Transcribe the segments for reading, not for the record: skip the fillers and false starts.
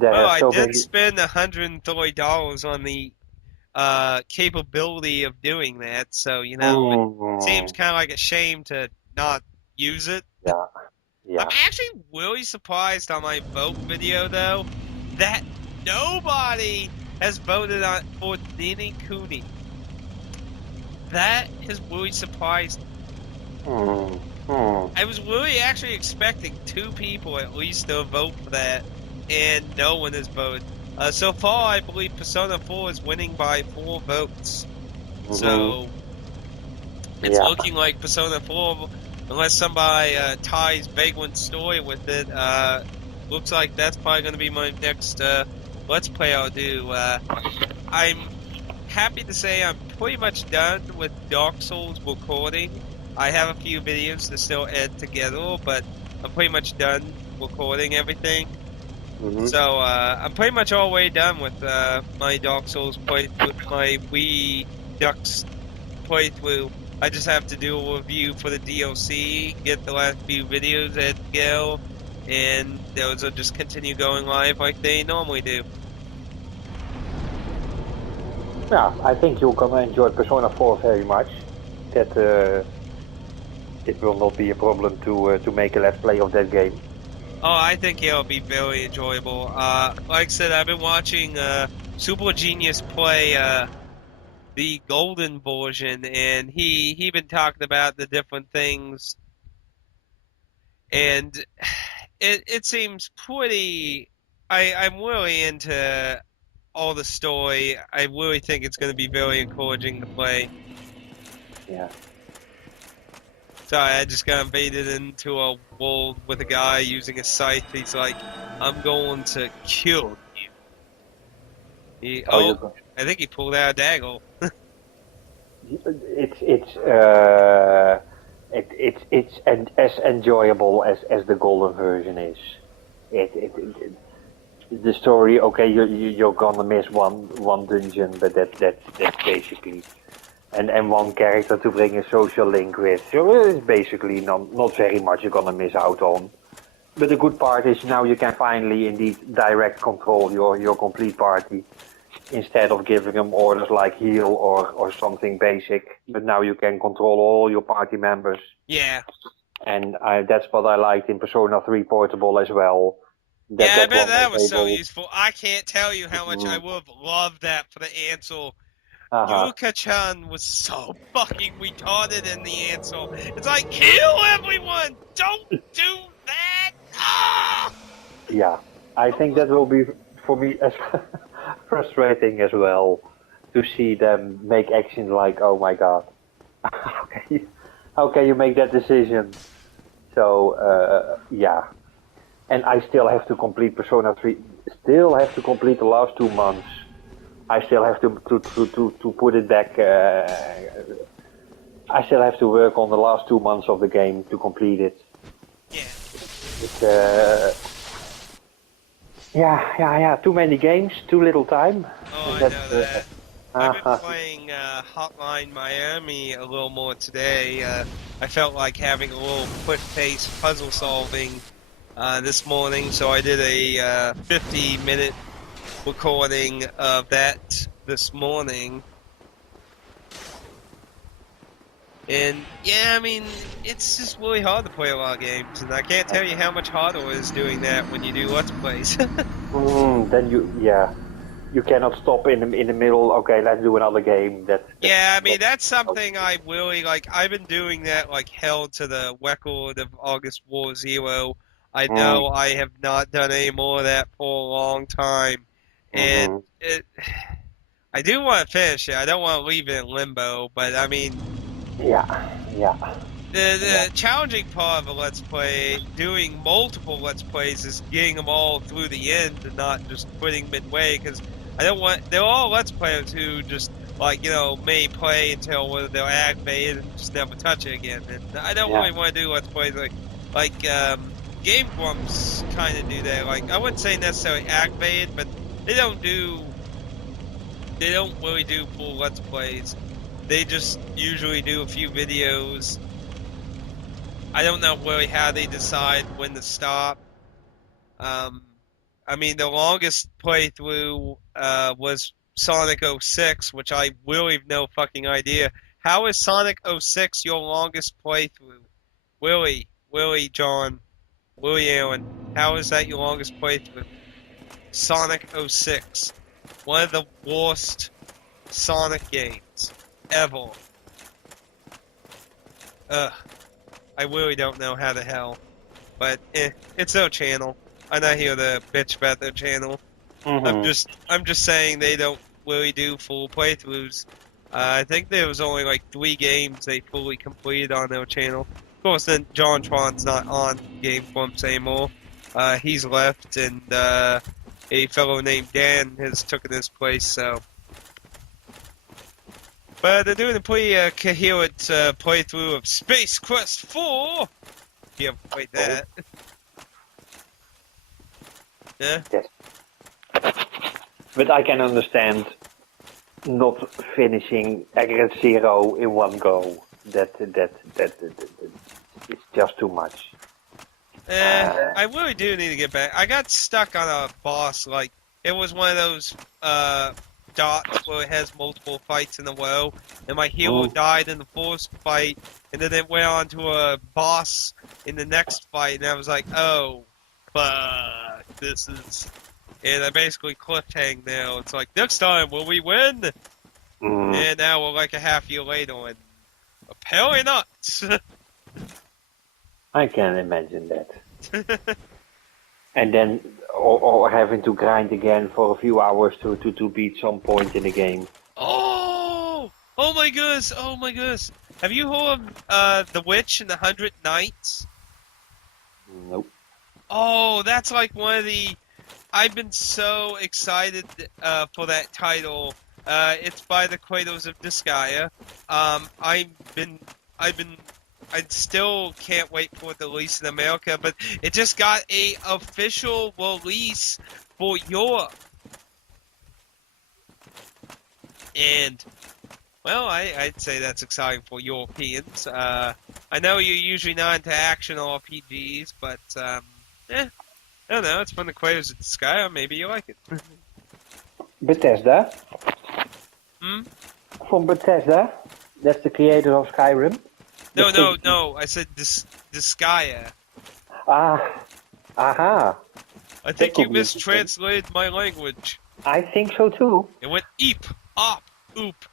there Well, are I so did many. spend $130 on the capability of doing that, so it seems Mm, kind of like a shame to not use it. yeah, I'm yeah. actually really surprised on my vote video though that nobody has voted on for Nini Cooney. That has really surprised me. Mm, mm, I was really actually expecting two people at least to vote for that, and no one has voted. So far, I believe Persona 4 is winning by 4 votes. hmm. So it's Yeah, looking like Persona 4, unless somebody ties Vagrant's story with it, looks like that's probably going to be my next Let's Play I'll do. I'm happy to say I'm pretty much done with Dark Souls recording. I have a few videos to still edit together, but I'm pretty much done recording everything. hmm. So I'm pretty much all the way done with my Dark Souls playthrough, my Wii Ducks playthrough. I just have to do a review for the DLC, get the last few videos at go, and those will just continue going live like they normally do. Yeah. I think you're gonna enjoy Persona 4 very much. That it will not be a problem to make a let's play of that game. Oh, I think it'll be very enjoyable. Like I said, I've been watching Super Genius play the golden version, and he been talking about the different things, and it seems pretty. I'm really into all the story. I really think it's going to be very encouraging to play. Yeah. So I just got invaded into a world with a guy using a scythe. He's like, "I'm going to kill you." Oh, you Oh, go. I think he pulled out a dagger. It's as enjoyable as the golden version is. The story, okay, you're gonna miss one dungeon, but that's basically and one character to bring a social link with. So it's basically not very much you're gonna miss out on. But the good part is now you can finally indeed direct control your complete party instead of giving them orders like heal or something basic. But now you can control all your party members, Yeah, and that's what I liked in Persona 3 Portable as well. That yeah, I that bet one was that was so able. useful. I can't tell you how much I Mm, would have loved that for the Ansel. haha. Yuka-chan was so fucking retarded in the Ansel. It's like, kill everyone! Don't do that! Ah! Yeah, I think that will be for me as frustrating as well to see them make action like, oh my god, how can you make that decision? So yeah, and I still have to complete Persona 3. Still have to complete the last 2 months. I still have to put it back. I still have to work on the last 2 months of the game to complete it. Yeah. It's yeah. Too many games, too little time, Oh, and I that's know that. I've been uh, playing Hotline Miami a little more today. I felt like having a little quick-paced puzzle solving this morning, so I did a 50-minute recording of that this morning. And yeah, I mean, it's just really hard to play a lot of games, and I can't tell you how much harder it is doing that when you do Let's Plays. then you cannot stop in the middle. Okay, let's do another game. Yeah, I mean, That's that's something I really like. I've been doing that like held to the record of August War Zero. I mm, know I have not done any more of that for a long time, and hmm. it. I do want to finish it. I don't want to leave it in limbo, but I mean, Yeah, yeah, yeah, the challenging part of a Let's Play, doing multiple Let's Plays, is getting them all through the end and not just quitting midway. Because I don't want. They're all Let's Players who just like may play until whether they're aggravated and just never touch it again. And I don't yeah, really want to do Let's Plays like Game Grumps kind of do that. Like I wouldn't say necessarily aggravated, but they don't do. They don't really do full Let's Plays. They just usually do a few videos. I don't know really how they decide when to stop. Um, I mean, the longest playthrough was Sonic 06, which I really have no fucking idea. How is Sonic 06 your longest playthrough? Willie John, Willie Allen, how is that your longest playthrough? Sonic 06, one of the worst Sonic games ever. Ugh, I really don't know how the hell, but it's their channel. I'm not here to bitch about their channel. I'm just saying they don't really do full playthroughs. I think there was only like 3 games they fully completed on their channel. Of course, then John Tron's not on Game Grumps anymore. He's left, and a fellow named Dan has taken his place. So, but they're doing a pretty coherent playthrough of Space Quest 4. If you haven't played that, yeah. Yes. But I can understand not finishing Egret Zero in one go. That it's just too much. I really do need to get back. I got stuck on a boss, like, it was one of those dots where it has multiple fights in a row, and my hero died in the first fight, and then it went on to a boss in the next fight, and I was like, oh, fuck, this is... And I basically cliffhang now. It's like, next time, will we win? And now we're like a half year later, and apparently not. I can imagine that. And then, or having to grind again for a few hours to beat some point in the game. Oh! Oh my goodness! Oh my goodness! Have you heard of The Witch and the 100 Nights? Nope. Oh, that's like one of the... I've been so excited for that title. It's by the creators of Disgaea. I still can't wait for the release in America, but it just got a official release for Europe. And, well, I'd say that's exciting for Europeans. I know you're usually not into action RPGs, but, I don't know, it's from the creators of Disgaea, maybe you like it. Bethesda? From Bethesda? That's the creator of Skyrim? No, I said Disgaea. Aha. I think you mistranslated my language. I think so too. It went eep, op, oop,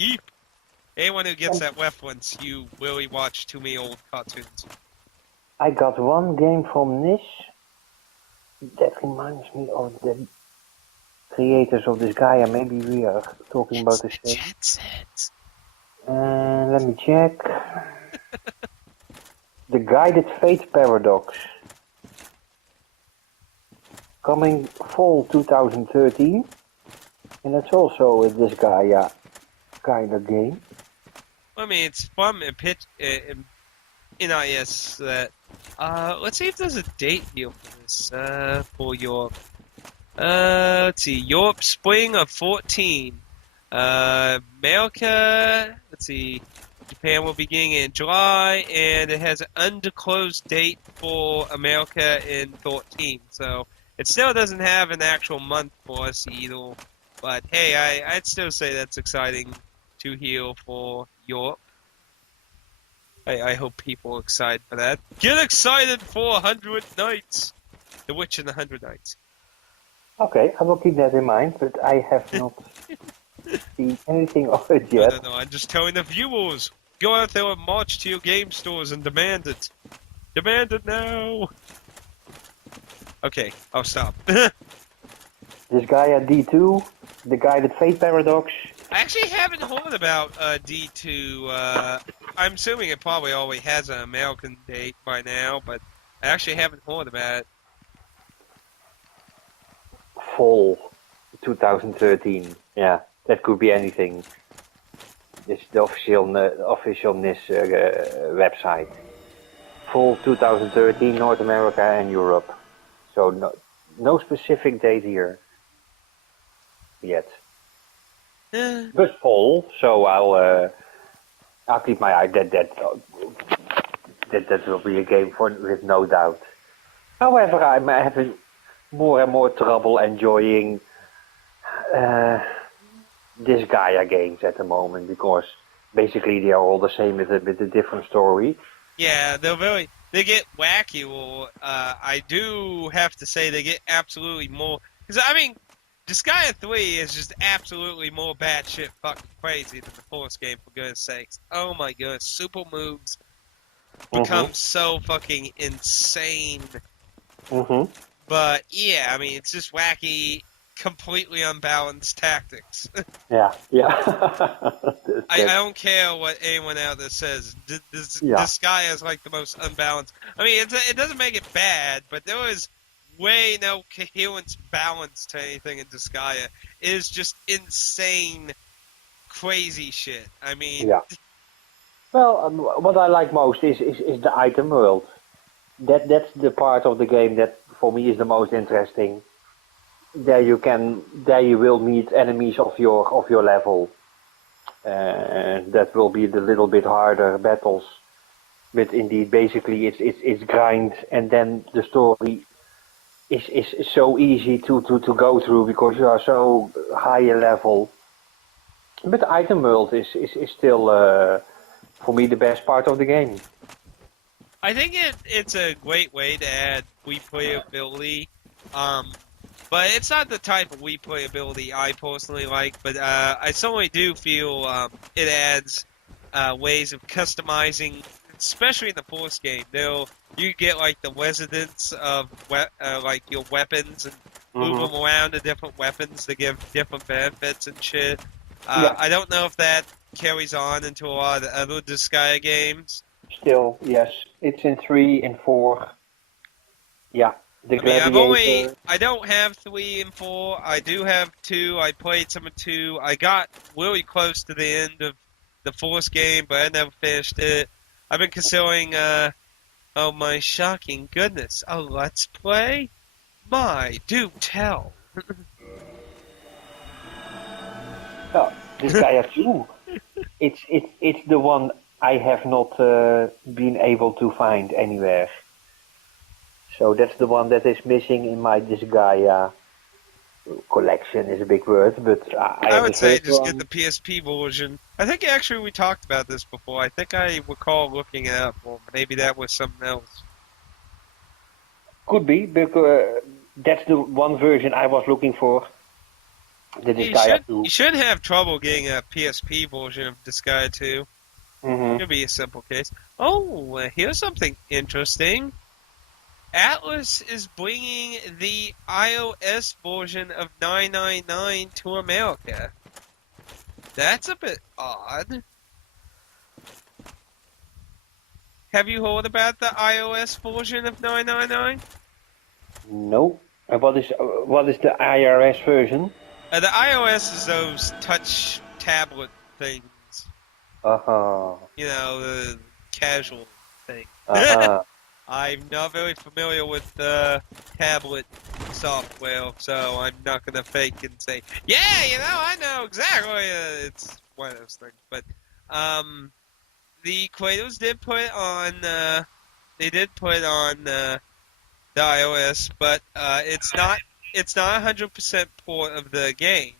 eep. Anyone who gets that reference, you really watch too many old cartoons. I got one game from NIS that reminds me of the creators of this guy, and maybe we are talking about the same. Jet Set. Let me check. The Guided Fate Paradox. Coming fall 2013. And that's also a Disgaea kind of game. I mean, it's fun and in NIS that... let's see if there's a date here for this, for Europe. Let's see, Europe spring of 14. America, let's see, Japan will be beginning in July, and it has an undisclosed date for America in 14. So it still doesn't have an actual month for us either. But hey, I'd still say that's exciting to hear for Europe. I hope people are excited for that. Get excited for 100 Nights! The Witch and the 100 Nights. Okay, I will keep that in mind, but I have not seen anything of it yet. No, I'm just telling the viewers. Go out there and march to your game stores and demand it. Demand it now! Okay, I'll stop. Disgaea D2, the Guided Fate Paradox. I actually haven't heard about D2. I'm assuming it probably already has an American date by now, but I actually haven't heard about it. Fall 2013. Yeah, that could be anything. It's the official NIS website. Fall 2013, North America and Europe. So no specific date here yet. But fall, so I'll keep my eye. That will be a game with no doubt. However, I'm having more and more trouble enjoying uh, this Gaia games at the moment because basically they are all the same with a different story. Yeah, they get wacky. Well, I do have to say they get absolutely more, because I mean, Disgaea 3 is just absolutely more batshit fucking crazy than the Force game, for goodness sakes. Oh my goodness, super moves Mm-hmm. become so fucking insane. Mm-hmm. But yeah, I mean, it's just wacky, completely unbalanced tactics. Yeah, yeah. I That, don't care what anyone out there says. yeah, This guy is like the most unbalanced. I mean, it doesn't make it bad, but there was way no coherence, balance to anything in Disgaea. It is just insane, crazy shit. I mean, yeah. Well, what I like most is the item world. That's the part of the game that for me is the most interesting. There you will meet enemies of your level. That will be the little bit harder battles. But indeed, basically, it's grind, and then the story is so easy to go through because you are so high a level. But the item world is still for me the best part of the game. I think it's a great way to add replayability. Um, but it's not the type of replayability I personally like. But I certainly do feel it adds ways of customizing, especially in the Force game. You get like the residence of like your weapons and move Hmm. them around to different weapons to give different benefits and shit. Yeah, I don't know if that carries on into a lot of the other Disgaea games. still yes, it's in 3 and 4. Yeah, the I mean, gladiator. I don't have 3 and 4. I do have 2. I played some of 2. I got really close to the end of the Force game, but I never finished it. I've been considering, oh my shocking goodness, a Let's Play? My, do tell. Oh, this guy too. It's the one I have not been able to find anywhere. So that's the one that is missing in my Disgaea collection is a big word, but I I have the would say first just get the one. PSP version. I think actually we talked about this before. I think I recall looking it up, or maybe that was something else. Could be, because that's the one version I was looking for. The Yeah, Disgaea you 2. should have trouble getting a PSP version of Disgaea 2. Mm-hmm. It'll be a simple case. Oh, here's something interesting. Atlas is bringing the iOS version of 999 to America. That's a bit odd. Have you heard about the iOS version of 999? No. And what is the IRS version? The iOS is those touch tablet things. Uh-huh. You know, the casual thing. Uh-huh. I'm not very familiar with the tablet software, so I'm not gonna fake and say, yeah, I know exactly. It's one of those things. But the Kratos did put on, they did put on the iOS, but it's not 100% port of the game.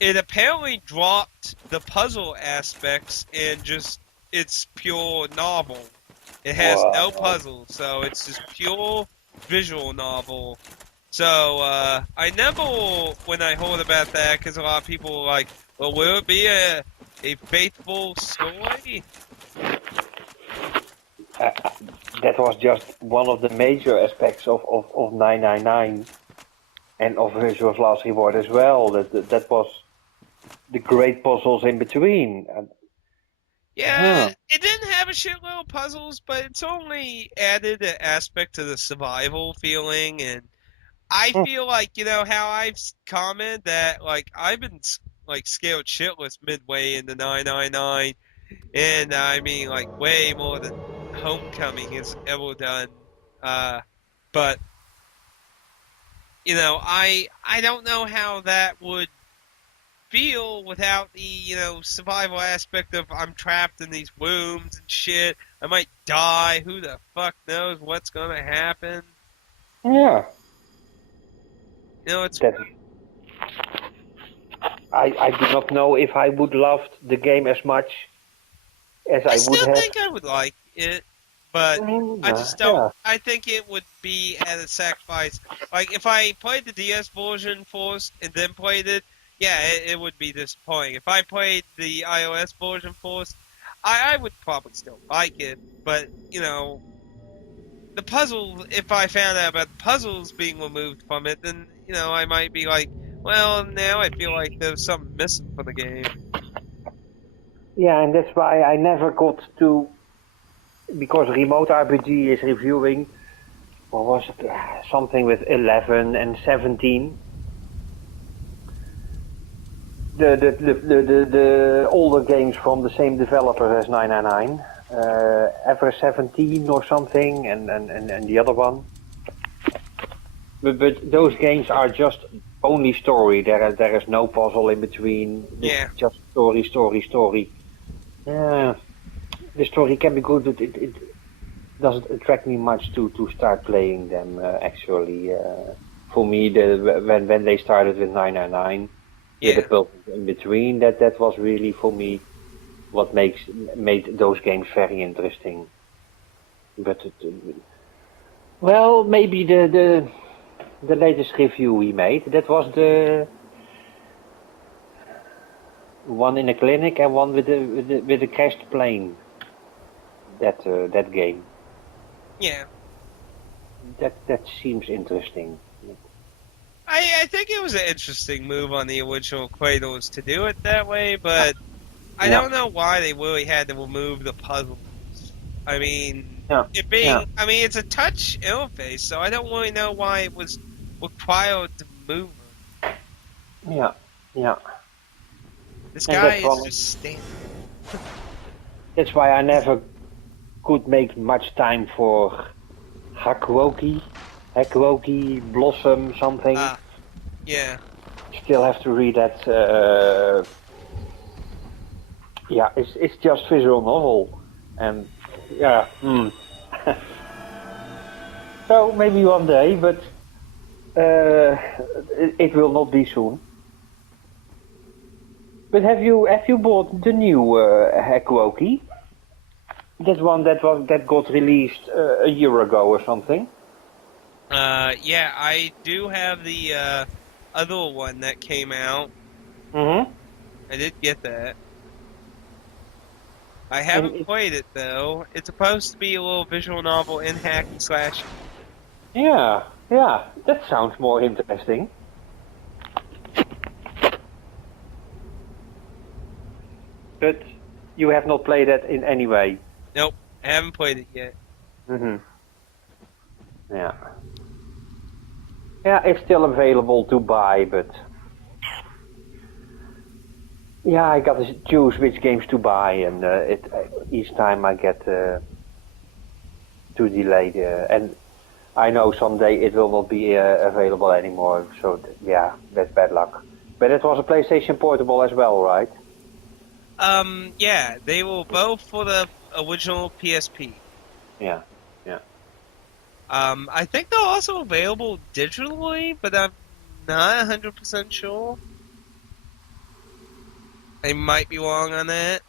It apparently dropped the puzzle aspects and just it's pure novel. It has no Wow. puzzle, so it's just pure visual novel. So I never, when I heard about that, because a lot of people were like, "Well, will it be a faithful story?" Uh, that was just one of the major aspects of 999 and of Virtuo's Last Reward as well. That was the great puzzles in between. Yeah, Huh. it didn't have a shitload of puzzles, but it's only added an aspect to the survival feeling, and I Hmm. feel like, how I've commented that, like, I've been, like, scared shitless midway into 999, and I mean, like, way more than Homecoming has ever done. Uh, but, I don't know how that would feel without the, survival aspect of I'm trapped in these rooms and shit. I might die. Who the fuck knows what's gonna happen? Yeah. You know, it's. That I do not know if I would love the game as much as I I would still have. think I would like it, but I just don't. Yeah, I think it would be at a sacrifice. Like if I played the DS version first and then played it, yeah, it would be disappointing. If I played the iOS version first, I would probably still like it. But the puzzle. If I found out about the puzzles being removed from it, then I might be like, well, now I feel like there's something missing from the game. yeah, and that's why I never got to, because Remote RPG is reviewing, what was it, something with 11 and 17. The older games from the same developer as 999, Ever 17 or something, and the other one. But those games are just only story. There is no puzzle in between. It's Yeah, just story, story, story. Yeah, the story can be good, but it doesn't attract me much to start playing them. Actually, for me, when they started with 999, with the yeah. puzzles in between, that was really for me what made those games very interesting. But well, maybe the latest review we made, that was the one in a clinic and one with a crashed plane. That game. Yeah. That seems interesting. I think it was an interesting move on the original Kratos to do it that way, but I Yeah, don't know why they really had to remove the puzzles. I mean, yeah, yeah, it's a touch interface, so I don't really know why it was required to move them. yeah, yeah. This And guy is just standing. that's why I never could make much time for Hakuoki Blossom something. Ah, yeah. Still have to read that. Yeah, it's just visual novel, and yeah. So maybe one day, but it will not be soon. But have you bought the new Hakuoki? That one that got released a year ago or something. Yeah, I do have the other one that came out. Mm-hmm. I did get that. I And haven't played it though. It's supposed to be a little visual novel in hack and slash. yeah, yeah, that sounds more interesting. But you have not played it in any way. Nope, I haven't played it yet. Mm-hmm. Yeah. Yeah, it's still available to buy, but yeah, I got to choose which games to buy, and each time I get too delayed, and I know someday it will not be available anymore. So yeah, that's bad luck. But it was a PlayStation Portable as well, right? Yeah, they were both for the original PSP. Yeah, yeah. I think they're also available digitally, but I'm not 100% sure. I might be wrong on that.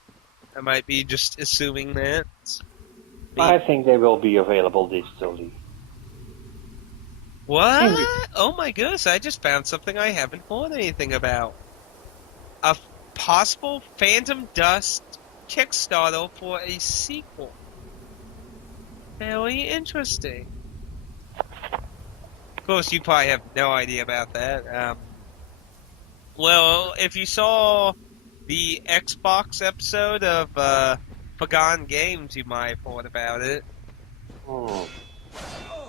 I might be just assuming that. I think they will be available digitally. What? Oh my goodness, I just found something I haven't heard anything about. A possible Phantom Dust Kickstarter for a sequel. Very interesting. Of course, you probably have no idea about that. Well, if you saw the Xbox episode of Forgotten Games, you might have thought about it. Hmm.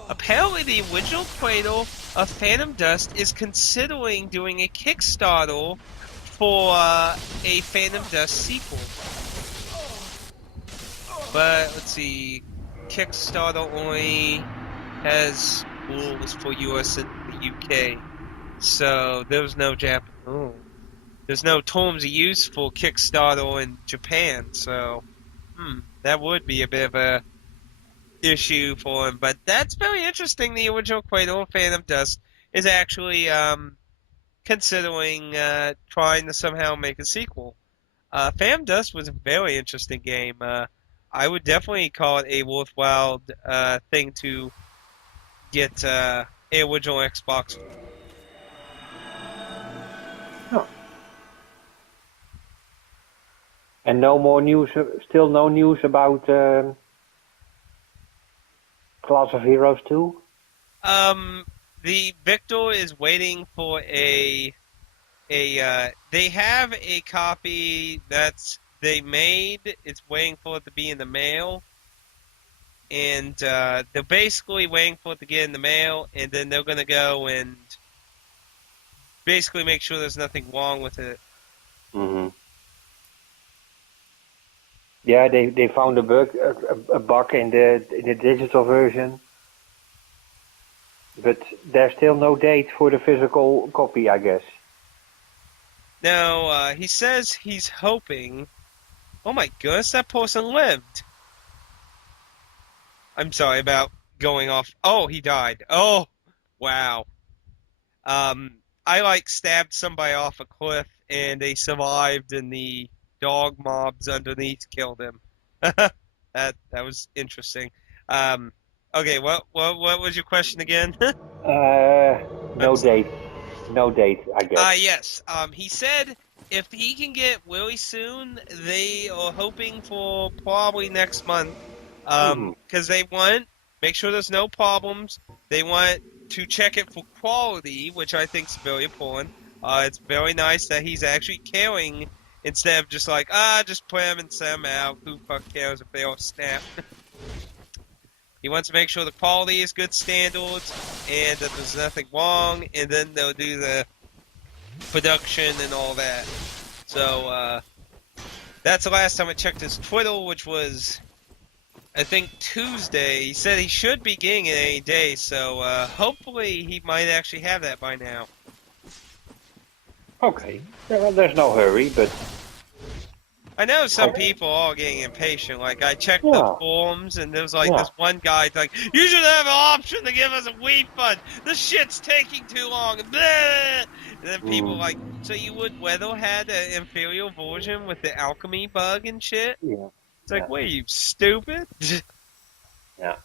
Apparently, the original creator of Phantom Dust is considering doing a Kickstarter for a Phantom Dust sequel. But let's see, Kickstarter only has rules for US and the UK, so there's no Japan. Oh. There's no terms of use for Kickstarter in Japan, so that would be a bit of a issue for him. But that's very interesting. The original Quato Phantom Dust is actually considering trying to somehow make a sequel. Phantom Dust was a very interesting game. I would definitely call it a worthwhile thing to get a original Xbox. Oh. And no more news. Still no news about Class of Heroes 2. The Victor is waiting for they have a copy that's they made. It's waiting for it to be in the mail, and they're basically waiting for it to get in the mail, and then they're gonna go and basically make sure there's nothing wrong with it. Mm-hmm. Yeah, they found a bug in the digital version, but there's still no date for the physical copy, I guess. Now, he says he's hoping. Oh my goodness, that person lived. I'm sorry about going off. Oh, he died. Oh, wow. I like stabbed somebody off a cliff and they survived and the dog mobs underneath killed him. That was interesting. Um, okay, what was your question again? I'm No sorry. date. No date, I guess. Yes. He said if he can get really soon, they are hoping for probably next month. Mm-hmm. Because they want make sure there's no problems. They want to check it for quality, which I think is very important. It's very nice that he's actually caring instead of just like just play them and send them out. Who fuck cares if they all snap? He wants to make sure the quality is good standards and that there's nothing wrong, and then they'll do the production and all that. So that's the last time I checked his Twitter, which was I think Tuesday. He said he should be getting it any day, so hopefully he might actually have that by now. Okay. Yeah, well, there's no hurry, but I know some people are getting impatient. Like I checked the yeah, forums, and there was like yeah. this one guy like, "You should have an option to give us a refund. This shit's taking too long." And then people like, "So you would rather had an inferior version with the alchemy bug and shit?" Yeah. It's like, Yeah. "What are you stupid?" Yeah.